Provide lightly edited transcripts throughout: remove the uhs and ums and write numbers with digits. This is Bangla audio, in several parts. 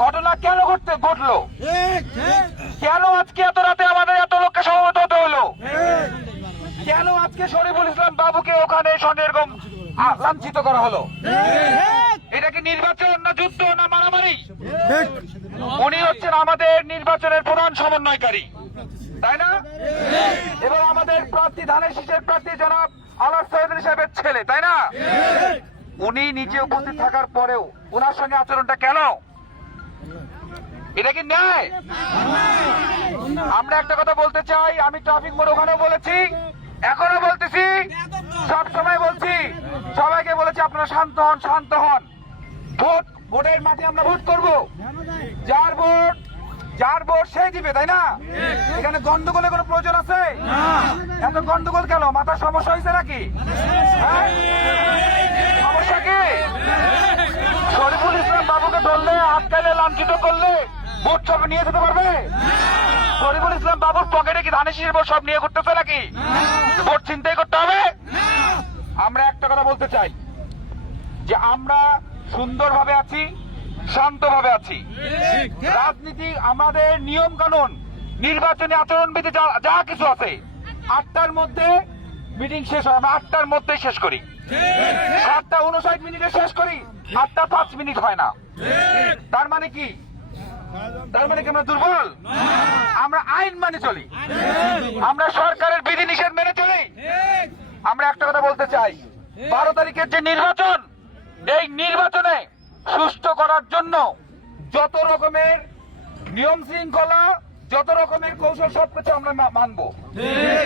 ঘটনা কেন ঘটলো? কেন আজকে এত রাতে আমাদের এত লোককে সমবেত হতে হলো? কেন আজকে শরীফুল ইসলাম বাবুকে ওখানে এরকম লাঞ্ছিত করা হলো? এটা কি নির্বাচন না যুদ্ধ না মারামারি? উনি হচ্ছেন আমাদের নির্বাচনের প্রধান সমন্বয়কারী, তাই না? এবং আমাদের প্রার্থী ধানের শীষের প্রার্থী জনাব আলাস সৈয়দ সাহেবের ছেলে, তাই না? উনি নিজে উপস্থিত থাকার পরেও ওনার সঙ্গে আচরণটা কেন? এটা কি ন্যায়? আমরা একটা কথা বলতে চাই, আমি ট্রাফিক মোড় ওখানেও বলেছি, এখনো বলতেছি, সব সময় বলছি, সবাইকে বলেছি আপনারা শান্ত হন, শান্ত হন। ভোটের মাঠে আমরা ভোট করব, যার ভোট সেই দিবে, তাই না? এখানে গন্ডগোলের কোনো প্রয়োজন আছে? এত গন্ডগোল কেন? মাথার সমস্যা হয়েছে নাকি? সমস্যা কি? শরীফুল ইসলাম বাবুকে ধরলে, আটকালে, লাঞ্ছিত করলে ভোট সব নিয়ে যেতে পারবে? শরীফুল ইসলাম বাবুর পকেটে কি ধানের শীষের ভোট সব নিয়ে করতেছে নাকি? ভোট চিন্তাই করতে হবে। আমরা একটা কথা বলতে চাই যে আমরা সুন্দরভাবে আছি, শান্তভাবে আছি। রাজনীতি, আমাদের নিয়ম কানুন, নির্বাচনী আচরণবিধি যা কিছু আছে, 8টার মধ্যে মিটিং শেষ হয়, আমরা 8টার মধ্যেই শেষ করি। 7:59 শেষ করি, 8:05 হয় না। তার মানে কি? তার মানে কি আমরা দুর্বল? আমরা আইন মানে চলি, আমরা সরকারের বিধি নিষেধ মেনে চলি। আমরা একটা কথা বলতে চাই, 12 তারিখের যে নির্বাচন, এই নির্বাচনে সুষ্ঠু করার জন্য যত রকমের নিয়ম শৃঙ্খলা, যত রকমের কৌশল, সবকিছু আমরা মানবো,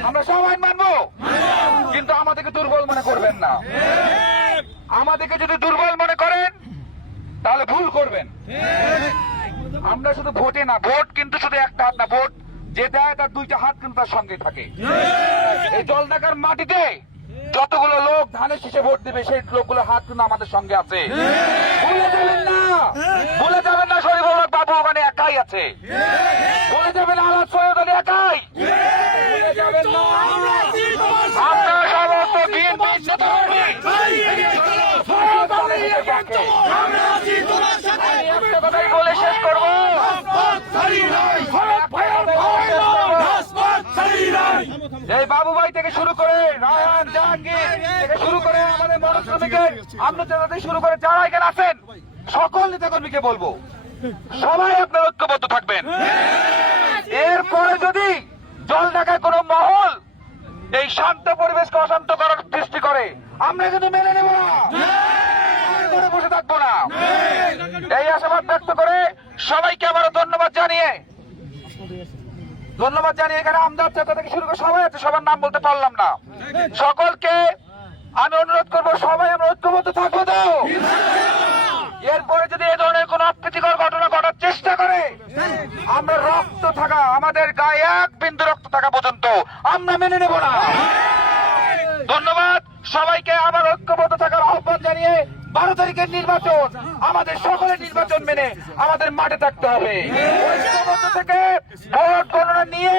আমরা সবাই মানবো। কিন্তু আমাদেরকে দুর্বল মনে করবেন না। আমাদেরকে যদি দুর্বল মনে করেন তাহলে ভুল করবেন। আমরা শুধু ভোটে না, ভোট কিন্তু শুধু একটা হাত না, ভোট যে দেয় তার 2টা হাত কিন্তু তার সঙ্গে থাকে। এই জলঢাকার মাটিতে যতগুলো লোক ধানের শীষে ভোট দিবে, সেই লোকগুলো হাত কিন্তু আমাদের সঙ্গে আছে। ভুলে যাবেন না, ভুলে যাবেন না শরীফুল বাবু ওখানে একাই আছে। ভুলে যাবেন আলাস সৈয়দ আলী একাই। ভুলে যাবেন না আমরা সমস্ত বিএনপি নেতাকর্মী। একটা কথাই বলে শেষ করবো, এই বাবু ভাই থেকে শুরু করে রায়হান, জাহাঙ্গীর থেকে শুরু করে আমাদের মনোশ্রমিকের আমনুজাদা থেকে শুরু করে যারা এখানে আছেন, সকল নেতাকর্মীকে বলবো সবাই আপনার ঐক্যবদ্ধ থাকবেন। এরপরে যদি জলঢাকায় কোনো মহল এই শান্ত পরিবেশকে অশান্ত করার সৃষ্টি করে, আমরা কিন্তু মেনে নেব না, বসে থাকবো না। এই আশাবাদ ব্যক্ত করে সবাইকে আবারও ধন্যবাদ জানিয়ে এখানে আমজাদ চাচা থেকে শুরু করে সবাই আছে, সবার নাম বলতে পারলাম না। সকলকে আমি অনুরোধ করবো, সবাই আমরা ঐক্যবদ্ধ থাকবো তো। এরপরে যদি এই ধরনের কোন অপ্রীতিকর ঘটনা ঘটার চেষ্টা করে, আমরা রক্ত থাকা, আমাদের গায়ে 1 বিন্দু রক্ত থাকা পর্যন্ত আমরা মেনে নেব না। ধন্যবাদ সবাইকে। আবার ঐক্যবদ্ধ থাকার আহ্বান জানিয়ে 12 তারিখের নির্বাচন, আমাদের সকলের নির্বাচন মেনে আমাদের মাঠে থাকতে হবে। ঐক্যবদ্ধ থেকে ভোট গণনা নিয়ে